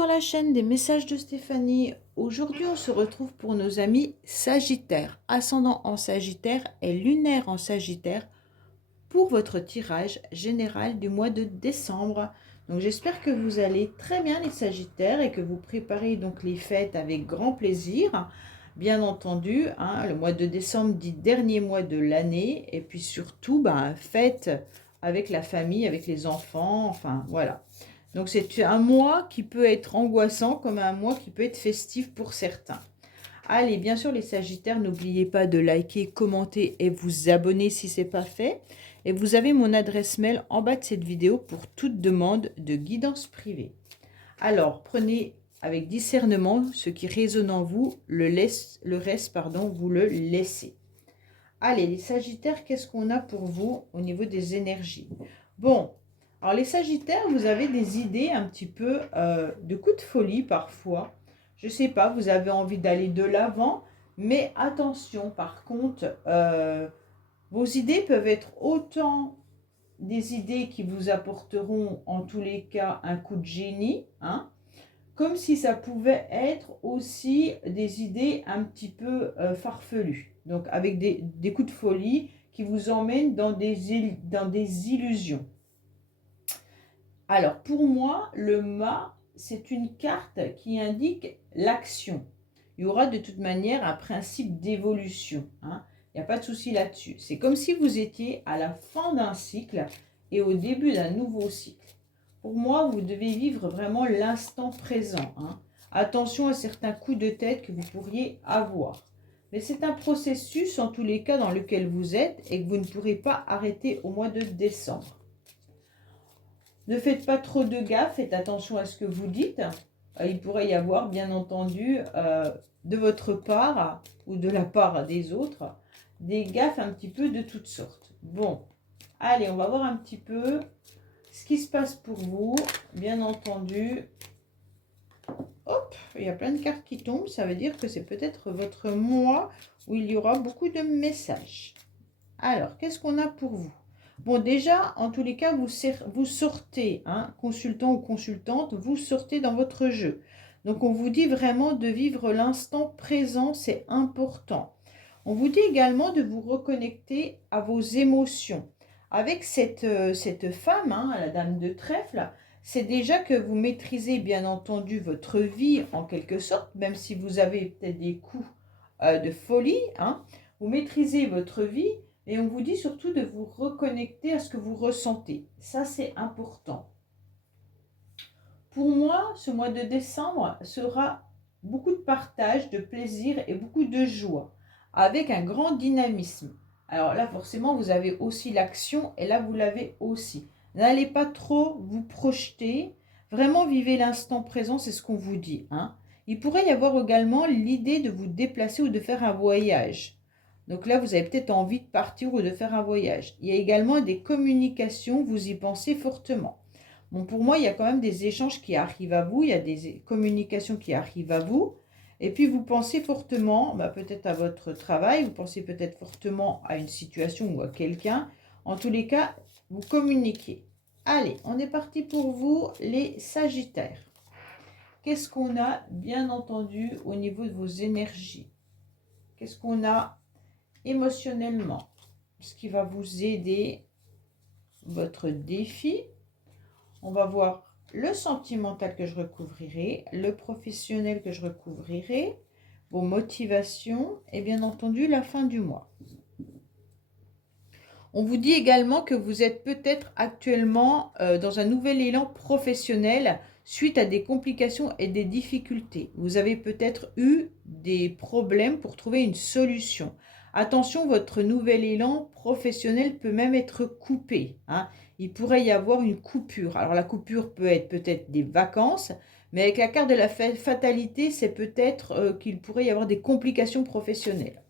sur la chaîne des messages de Stéphanie. Aujourd'hui, on se retrouve pour nos amis Sagittaires, ascendant en Sagittaire et lunaire en Sagittaire, pour votre tirage général du mois de décembre. Donc j'espère que vous allez très bien les Sagittaires et que vous préparez donc les fêtes avec grand plaisir. Bien entendu, le mois de décembre dit dernier mois de l'année, et puis surtout, fête avec la famille, avec les enfants, enfin voilà. Donc c'est un mois qui peut être angoissant comme un mois qui peut être festif pour certains. Allez, bien sûr les Sagittaires, n'oubliez pas de liker, commenter et vous abonner si ce n'est pas fait. Et vous avez mon adresse mail en bas de cette vidéo pour toute demande de guidance privée. Alors, prenez avec discernement ce qui résonne en vous, le reste, vous le laissez. Allez, les Sagittaires, qu'est-ce qu'on a pour vous au niveau des énergies? Bon, alors les Sagittaires, vous avez des idées un petit peu de coups de folie parfois. Je ne sais pas, vous avez envie d'aller de l'avant, mais attention, par contre, vos idées peuvent être autant des idées qui vous apporteront en tous les cas un coup de génie, comme si ça pouvait être aussi des idées un petit peu farfelues, donc avec des coups de folie qui vous emmènent dans des illusions. Alors pour moi, le mât, c'est une carte qui indique l'action. Il y aura de toute manière un principe d'évolution, Il n'y a pas de souci là-dessus. C'est comme si vous étiez à la fin d'un cycle et au début d'un nouveau cycle. Pour moi, vous devez vivre vraiment l'instant présent. Attention à certains coups de tête que vous pourriez avoir. Mais c'est un processus, en tous les cas, dans lequel vous êtes et que vous ne pourrez pas arrêter au mois de décembre. Ne faites pas trop de gaffe, faites attention à ce que vous dites. Il pourrait y avoir, bien entendu, de votre part ou de la part des autres, des gaffes un petit peu de toutes sortes. Bon, allez, on va voir un petit peu ce qui se passe pour vous, bien entendu. Hop, il y a plein de cartes qui tombent, ça veut dire que c'est peut-être votre mois où il y aura beaucoup de messages. Alors, qu'est-ce qu'on a pour vous? Bon, déjà, en tous les cas, vous sortez, consultant ou consultante, vous sortez dans votre jeu. Donc, on vous dit vraiment de vivre l'instant présent, c'est important. On vous dit également de vous reconnecter à vos émotions. Avec cette femme, la dame de trèfle, c'est déjà que vous maîtrisez bien entendu votre vie en quelque sorte, même si vous avez peut-être des coups de folie, vous maîtrisez votre vie et on vous dit surtout de vous reconnecter à ce que vous ressentez. Ça, c'est important. Pour moi, ce mois de décembre sera beaucoup de partage, de plaisir et beaucoup de joie, avec un grand dynamisme. Alors là, forcément, vous avez aussi l'action et là, vous l'avez aussi. N'allez pas trop vous projeter. Vraiment, vivez l'instant présent, c'est ce qu'on vous dit. Il pourrait y avoir également l'idée de vous déplacer ou de faire un voyage. Donc là, vous avez peut-être envie de partir ou de faire un voyage. Il y a également des communications, vous y pensez fortement. Bon, pour moi, il y a quand même des échanges qui arrivent à vous, il y a des communications qui arrivent à vous. Et puis, vous pensez fortement, peut-être à votre travail, vous pensez peut-être fortement à une situation ou à quelqu'un. En tous les cas, vous communiquez. Allez, on est parti pour vous, les Sagittaires. Qu'est-ce qu'on a, bien entendu, au niveau de vos énergies? Qu'est-ce qu'on a émotionnellement? Ce qui va vous aider, votre défi. On va voir le sentimental que je recouvrirai, le professionnel que je recouvrirai, vos motivations et bien entendu la fin du mois. On vous dit également que vous êtes peut-être actuellement dans un nouvel élan professionnel suite à des complications et des difficultés. Vous avez peut-être eu des problèmes pour trouver une solution. Attention, votre nouvel élan professionnel peut même être coupé. Il pourrait y avoir une coupure. Alors la coupure peut être peut-être des vacances, mais avec la carte de la fatalité, c'est peut-être qu'il pourrait y avoir des complications professionnelles.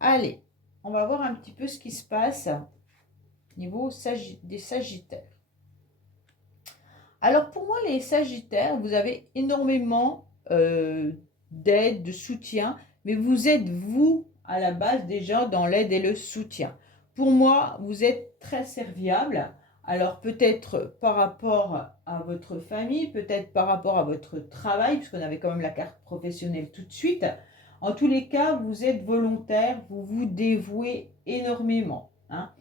Allez, on va voir un petit peu ce qui se passe au niveau des Sagittaires. Alors pour moi, les Sagittaires, vous avez énormément d'aide, de soutien, mais vous êtes vous à la base déjà dans l'aide et le soutien. Pour moi, vous êtes très serviable. Alors peut-être par rapport à votre famille, peut-être par rapport à votre travail, puisqu'on avait quand même la carte professionnelle tout de suite. En tous les cas, vous êtes volontaire, vous vous dévouez énormément, hein.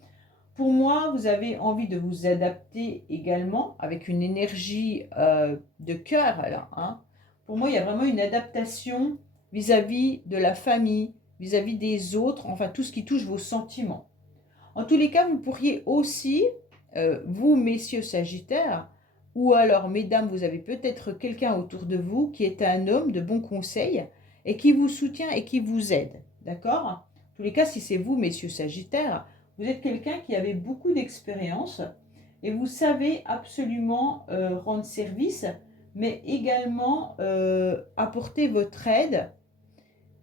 Pour moi, vous avez envie de vous adapter également avec une énergie de cœur là, hein. Pour moi, il y a vraiment une adaptation vis-à-vis de la famille, vis-à-vis des autres, enfin tout ce qui touche vos sentiments. En tous les cas, vous pourriez aussi, vous, messieurs Sagittaires, ou alors, mesdames, vous avez peut-être quelqu'un autour de vous qui est un homme de bons conseils et qui vous soutient et qui vous aide. D'accord? En tous les cas, si c'est vous, messieurs Sagittaires, vous êtes quelqu'un qui avait beaucoup d'expérience et vous savez absolument rendre service, mais également apporter votre aide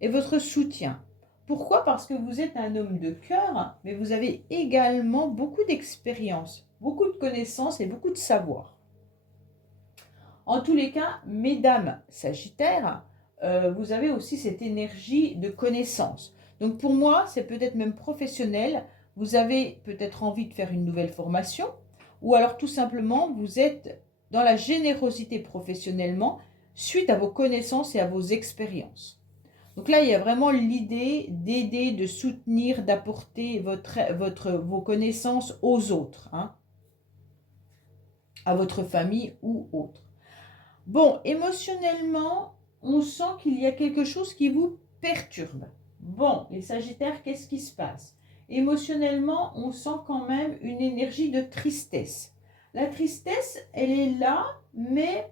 et votre soutien. Pourquoi? Parce que vous êtes un homme de cœur, mais vous avez également beaucoup d'expérience, beaucoup de connaissances et beaucoup de savoir. En tous les cas, mesdames Sagittaires, vous avez aussi cette énergie de connaissance. Donc pour moi, c'est peut-être même professionnel. Vous avez peut-être envie de faire une nouvelle formation, ou alors tout simplement, vous êtes dans la générosité professionnellement suite à vos connaissances et à vos expériences. Donc là, il y a vraiment l'idée d'aider, de soutenir, d'apporter vos connaissances aux autres, hein, à votre famille ou autre. Bon, émotionnellement, on sent qu'il y a quelque chose qui vous perturbe. Bon, les Sagittaires, qu'est-ce qui se passe? Émotionnellement, on sent quand même une énergie de tristesse. La tristesse, elle est là, mais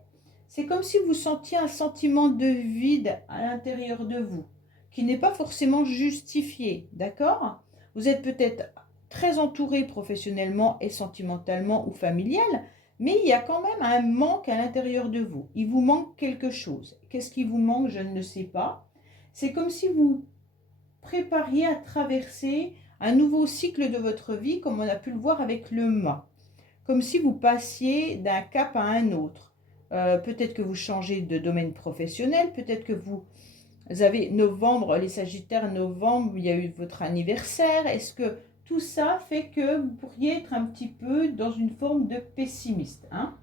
c'est comme si vous sentiez un sentiment de vide à l'intérieur de vous, qui n'est pas forcément justifié, d'accord? Vous êtes peut-être très entouré professionnellement et sentimentalement ou familial, mais il y a quand même un manque à l'intérieur de vous. Il vous manque quelque chose. Qu'est-ce qui vous manque? Je ne sais pas. C'est comme si vous prépariez à traverser un nouveau cycle de votre vie, comme on a pu le voir avec le mât. Comme si vous passiez d'un cap à un autre. Peut-être que vous changez de domaine professionnel, peut-être que vous avez novembre, les Sagittaires, novembre, il y a eu votre anniversaire. Est-ce que tout ça fait que vous pourriez être un petit peu dans une forme de pessimiste, hein?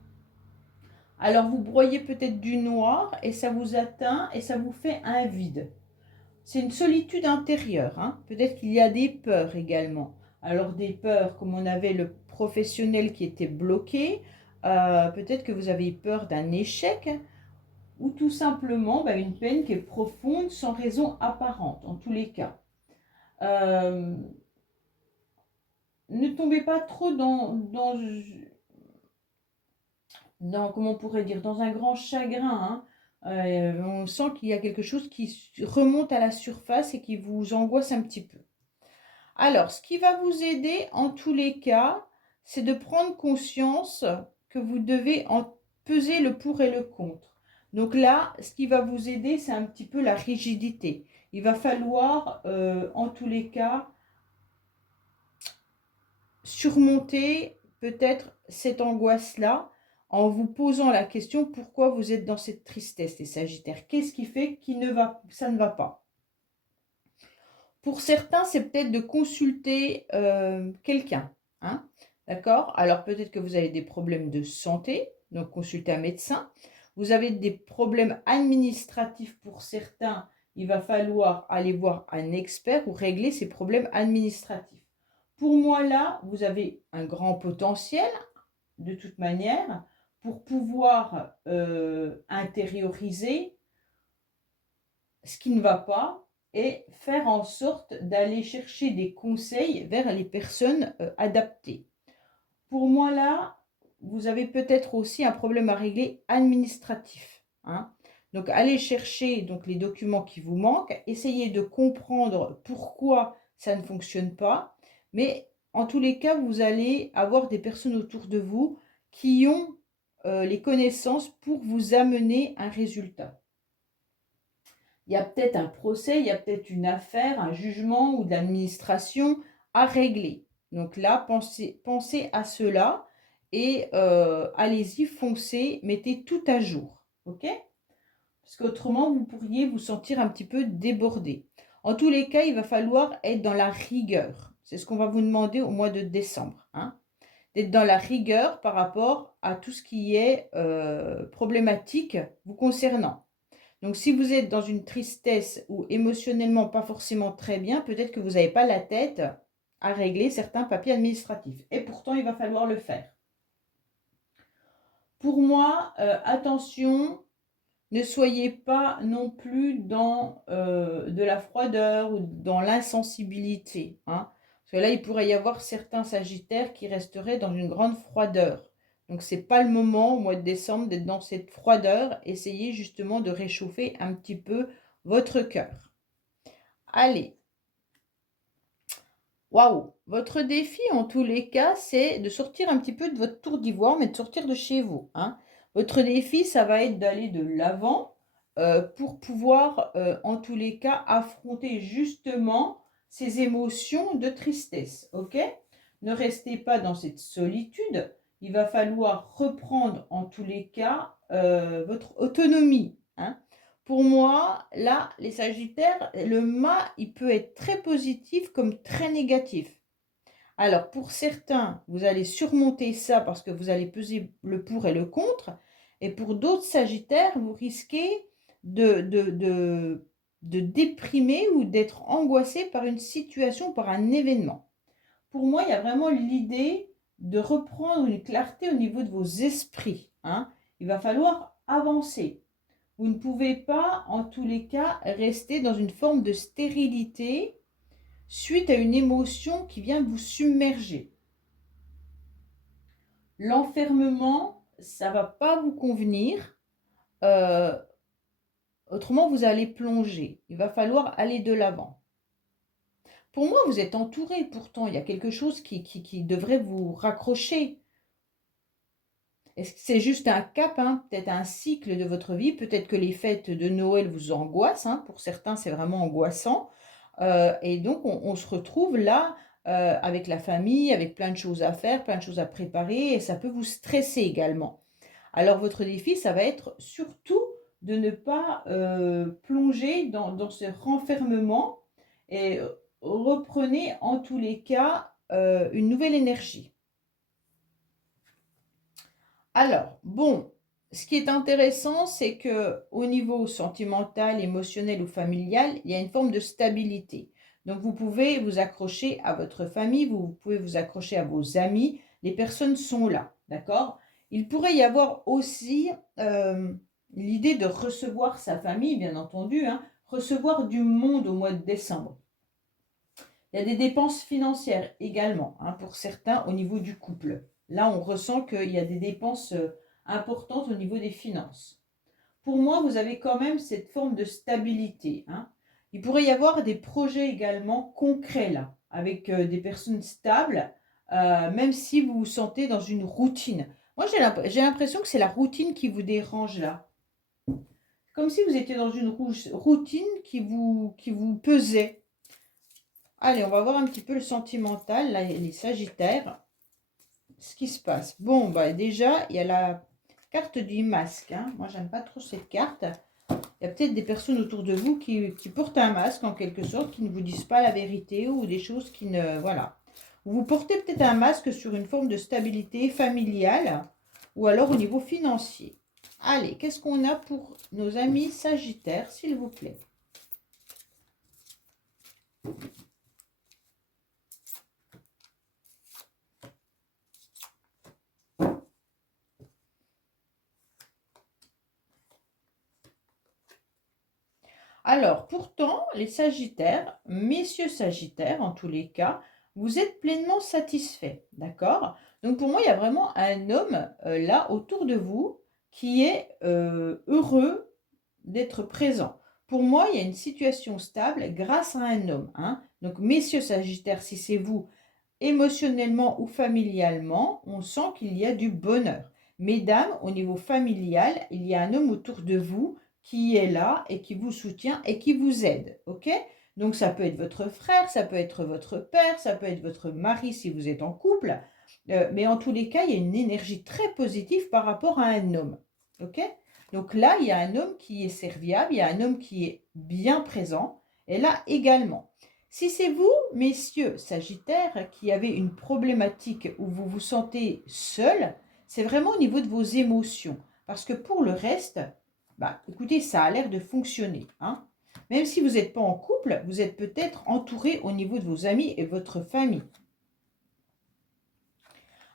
Alors vous broyez peut-être du noir et ça vous atteint et ça vous fait un vide. C'est une solitude intérieure, hein. Peut-être qu'il y a des peurs également. Alors des peurs, comme on avait le professionnel qui était bloqué, peut-être que vous avez peur d'un échec ou tout simplement une peine qui est profonde sans raison apparente, en tous les cas. Ne tombez pas trop comment on pourrait dire, dans un grand chagrin, hein. On sent qu'il y a quelque chose qui remonte à la surface et qui vous angoisse un petit peu. Alors, ce qui va vous aider en tous les cas, c'est de prendre conscience que vous devez en peser le pour et le contre. Donc là, ce qui va vous aider, c'est un petit peu la rigidité. Il va falloir, en tous les cas, surmonter peut-être cette angoisse-là en vous posant la question pourquoi vous êtes dans cette tristesse, les Sagittaires. Qu'est-ce qui fait que ça ne va pas? Pour certains, c'est peut-être de consulter quelqu'un, hein, d'accord? Alors peut-être que vous avez des problèmes de santé, donc consultez un médecin. Vous avez des problèmes administratifs pour certains, il va falloir aller voir un expert ou régler ces problèmes administratifs. Pour moi, là, vous avez un grand potentiel, de toute manière, pour pouvoir intérioriser ce qui ne va pas et faire en sorte d'aller chercher des conseils vers les personnes adaptées. Pour moi, là, vous avez peut-être aussi un problème à régler administratif, hein. Donc, allez chercher donc, les documents qui vous manquent, essayez de comprendre pourquoi ça ne fonctionne pas, mais en tous les cas, vous allez avoir des personnes autour de vous qui ont les connaissances pour vous amener un résultat. Il y a peut-être un procès, il y a peut-être une affaire, un jugement ou de l'administration à régler. Donc là, pensez à cela et allez-y, foncez, mettez tout à jour. OK? Parce qu'autrement, vous pourriez vous sentir un petit peu débordé. En tous les cas, il va falloir être dans la rigueur. C'est ce qu'on va vous demander au mois de décembre, hein. d'être dans la rigueur par rapport à tout ce qui est problématique vous concernant. Donc, si vous êtes dans une tristesse ou émotionnellement pas forcément très bien, peut-être que vous n'avez pas la tête à régler certains papiers administratifs. Et pourtant, il va falloir le faire. Pour moi, attention, ne soyez pas non plus dans de la froideur ou dans l'insensibilité, hein. Parce que là, il pourrait y avoir certains sagittaires qui resteraient dans une grande froideur. Donc, ce n'est pas le moment, au mois de décembre, d'être dans cette froideur. Essayez justement de réchauffer un petit peu votre cœur. Allez. Waouh! Votre défi, en tous les cas, c'est de sortir un petit peu de votre tour d'ivoire, mais de sortir de chez vous, hein. Votre défi, ça va être d'aller de l'avant pour pouvoir, en tous les cas, affronter justement ces émotions de tristesse, ok? Ne restez pas dans cette solitude. Il va falloir reprendre, en tous les cas, votre autonomie, hein. Pour moi, là, les sagittaires, le mât, il peut être très positif comme très négatif. Alors, pour certains, vous allez surmonter ça parce que vous allez peser le pour et le contre. Et pour d'autres sagittaires, vous risquez de déprimer ou d'être angoissé par une situation, par un événement. Pour moi, il y a vraiment l'idée de reprendre une clarté au niveau de vos esprits, hein. Il va falloir avancer. Vous ne pouvez pas, en tous les cas, rester dans une forme de stérilité suite à une émotion qui vient vous submerger. L'enfermement, ça ne va pas vous convenir. Autrement, vous allez plonger. Il va falloir aller de l'avant. Pour moi, vous êtes entouré pourtant. Il y a quelque chose qui devrait vous raccrocher. Est-ce que c'est juste un cap, hein, peut-être un cycle de votre vie? Peut-être que les fêtes de Noël vous angoissent, hein. Pour certains, c'est vraiment angoissant. Et donc, on se retrouve là avec la famille, avec plein de choses à faire, plein de choses à préparer, et ça peut vous stresser également. Alors, votre défi, ça va être surtout de ne pas plonger dans ce renfermement et reprenez en tous les cas une nouvelle énergie. Alors, bon, ce qui est intéressant, c'est que au niveau sentimental, émotionnel ou familial, il y a une forme de stabilité. Donc, vous pouvez vous accrocher à votre famille, vous pouvez vous accrocher à vos amis. Les personnes sont là, d'accord? Il pourrait y avoir aussi l'idée de recevoir sa famille, bien entendu, hein, recevoir du monde au mois de décembre. Il y a des dépenses financières également, hein, pour certains au niveau du couple. Là, on ressent qu'il y a des dépenses importantes au niveau des finances. Pour moi, vous avez quand même cette forme de stabilité, hein. Il pourrait y avoir des projets également concrets là, avec des personnes stables, même si vous vous sentez dans une routine. Moi, j'ai l'impression que c'est la routine qui vous dérange là. Comme si vous étiez dans une routine qui vous pesait. Allez, on va voir un petit peu le sentimental, là, les sagittaires. Ce qui se passe. Bon, bah déjà, il y a la carte du masque, hein. Moi, j'aime pas trop cette carte. Il y a peut-être des personnes autour de vous qui portent un masque, en quelque sorte, qui ne vous disent pas la vérité ou des choses qui ne... Voilà. Vous portez peut-être un masque sur une forme de stabilité familiale ou alors au niveau financier. Allez, qu'est-ce qu'on a pour nos amis sagittaires, s'il vous plaît? Alors, pourtant, les sagittaires, messieurs sagittaires en tous les cas, vous êtes pleinement satisfaits, d'accord? Donc, pour moi, il y a vraiment un homme là autour de vous qui est heureux d'être présent. Pour moi, il y a une situation stable grâce à un homme, hein. Donc, messieurs sagittaires, si c'est vous, émotionnellement ou familialement, on sent qu'il y a du bonheur. Mesdames, au niveau familial, il y a un homme autour de vous qui est là et qui vous soutient et qui vous aide, ok? Donc ça peut être votre frère, ça peut être votre père, ça peut être votre mari si vous êtes en couple, mais en tous les cas, il y a une énergie très positive par rapport à un homme, ok? Donc là, il y a un homme qui est serviable, il y a un homme qui est bien présent, et là également. Si c'est vous, messieurs Sagittaires, qui avez une problématique où vous vous sentez seul, c'est vraiment au niveau de vos émotions. Parce que pour le reste, bah, écoutez, ça a l'air de fonctionner. Hein. Même si vous n'êtes pas en couple, vous êtes peut-être entouré au niveau de vos amis et votre famille.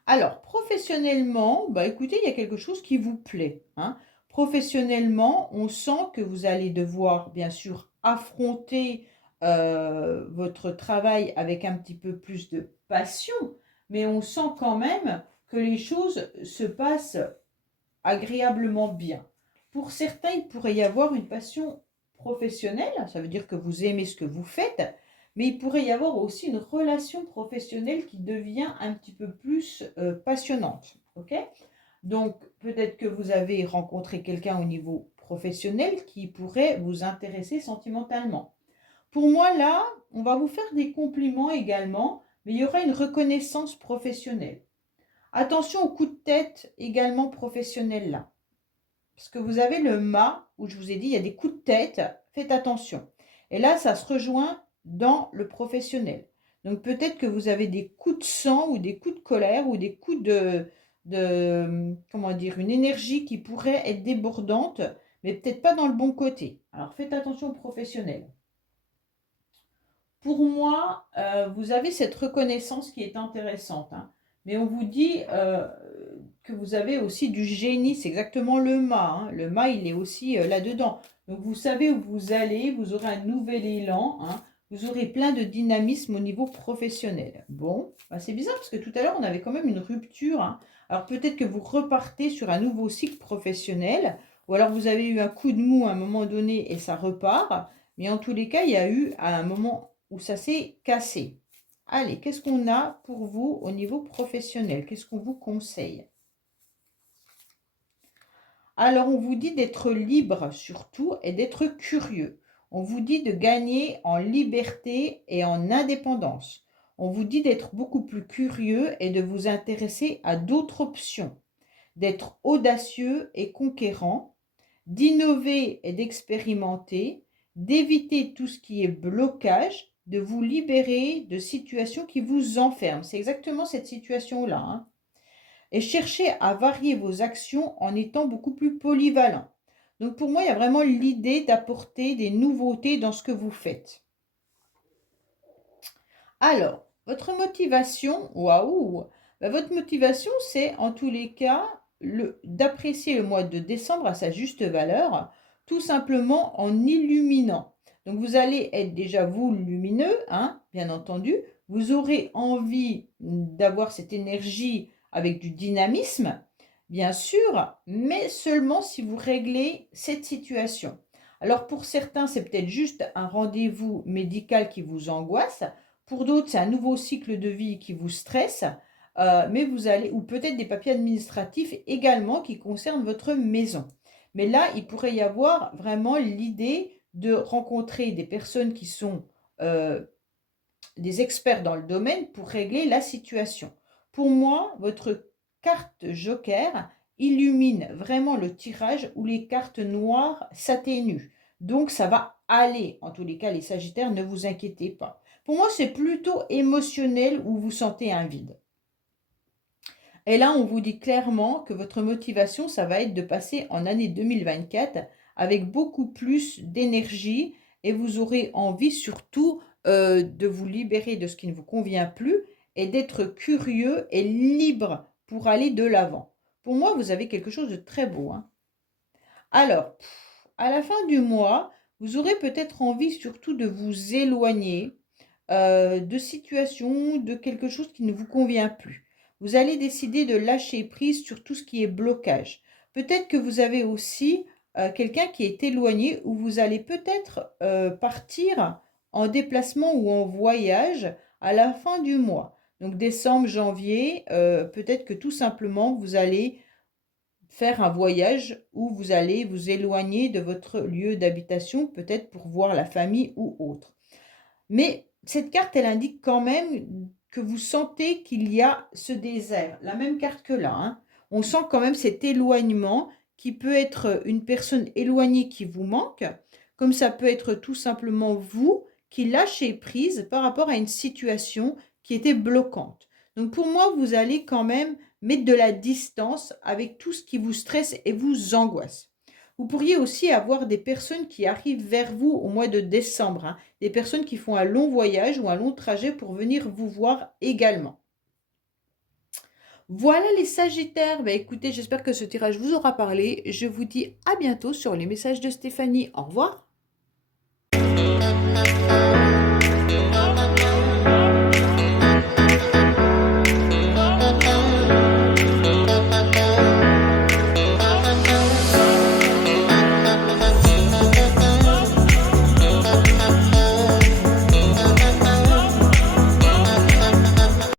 Alors, professionnellement, bah, écoutez, il y a quelque chose qui vous plaît. Hein. Professionnellement, on sent que vous allez devoir, bien sûr, affronter votre travail avec un petit peu plus de passion, mais on sent quand même que les choses se passent agréablement bien. Pour certains, il pourrait y avoir une passion professionnelle, ça veut dire que vous aimez ce que vous faites, mais il pourrait y avoir aussi une relation professionnelle qui devient un petit peu plus passionnante. Ok? Donc, peut-être que vous avez rencontré quelqu'un au niveau professionnel qui pourrait vous intéresser sentimentalement. Pour moi, là, on va vous faire des compliments également, mais il y aura une reconnaissance professionnelle. Attention au coup de tête également professionnel là. Parce que vous avez le mât, où je vous ai dit, il y a des coups de tête, faites attention. Et là, ça se rejoint dans le professionnel. Donc peut-être que vous avez des coups de sang ou des coups de colère ou des coups comment dire, une énergie qui pourrait être débordante, mais peut-être pas dans le bon côté. Alors faites attention au professionnel. Pour moi, vous avez cette reconnaissance qui est intéressante. Hein. Mais on vous dit que vous avez aussi du génie, c'est exactement le mât. Hein. Le mât, il est aussi là-dedans. Donc vous savez où vous allez, vous aurez un nouvel élan, hein. Vous aurez plein de dynamisme au niveau professionnel. Bon, bah c'est bizarre parce que tout à l'heure, on avait quand même une rupture. Hein. Alors peut-être que vous repartez sur un nouveau cycle professionnel, ou alors vous avez eu un coup de mou à un moment donné et ça repart. Mais en tous les cas, il y a eu à un moment où ça s'est cassé. Allez, qu'est-ce qu'on a pour vous au niveau professionnel? Qu'est-ce qu'on vous conseille? Alors, on vous dit d'être libre surtout et d'être curieux. On vous dit de gagner en liberté et en indépendance. On vous dit d'être beaucoup plus curieux et de vous intéresser à d'autres options, d'être audacieux et conquérant, d'innover et d'expérimenter, d'éviter tout ce qui est blocage, de vous libérer de situations qui vous enferment. C'est exactement cette situation-là. Hein. Et cherchez à varier vos actions en étant beaucoup plus polyvalent. Donc pour moi, il y a vraiment l'idée d'apporter des nouveautés dans ce que vous faites. Alors, votre motivation, waouh, votre motivation, c'est en tous les cas d'apprécier le mois de décembre à sa juste valeur, tout simplement en illuminant. Donc vous allez être déjà vous lumineux, hein, bien entendu. Vous aurez envie d'avoir cette énergie avec du dynamisme, bien sûr, mais seulement si vous réglez cette situation. Alors pour certains, c'est peut-être juste un rendez-vous médical qui vous angoisse. Pour d'autres, c'est un nouveau cycle de vie qui vous stresse, mais vous allez, ou peut-être des papiers administratifs également qui concernent votre maison. Mais là, il pourrait y avoir vraiment l'idée de rencontrer des personnes qui sont des experts dans le domaine pour régler la situation. Pour moi, votre carte joker illumine vraiment le tirage où les cartes noires s'atténuent. Donc, ça va aller. En tous les cas, les Sagittaires, ne vous inquiétez pas. Pour moi, c'est plutôt émotionnel où vous sentez un vide. Et là, on vous dit clairement que votre motivation, ça va être de passer en année 2024 avec beaucoup plus d'énergie et vous aurez envie surtout de vous libérer de ce qui ne vous convient plus et d'être curieux et libre pour aller de l'avant. Pour moi, vous avez quelque chose de très beau. Hein. Alors, à la fin du mois, vous aurez peut-être envie surtout de vous éloigner de situations, de quelque chose qui ne vous convient plus. Vous allez décider de lâcher prise sur tout ce qui est blocage. Peut-être que vous avez aussi quelqu'un qui est éloigné ou vous allez peut-être partir en déplacement ou en voyage à la fin du mois. Donc décembre, janvier, peut-être que tout simplement vous allez faire un voyage où vous allez vous éloigner de votre lieu d'habitation, peut-être pour voir la famille ou autre. Mais cette carte, elle indique quand même que vous sentez qu'il y a ce désert. La même carte que là. Hein. On sent quand même cet éloignement qui peut être une personne éloignée qui vous manque, comme ça peut être tout simplement vous qui lâchez prise par rapport à une situation qui était bloquante. Donc pour moi, vous allez quand même mettre de la distance avec tout ce qui vous stresse et vous angoisse. Vous pourriez aussi avoir des personnes qui arrivent vers vous au mois de décembre, hein, des personnes qui font un long voyage ou un long trajet pour venir vous voir également. Voilà les Sagittaires. Bah, écoutez, j'espère que ce tirage vous aura parlé. Je vous dis à bientôt sur les messages de Stéphanie. Au revoir.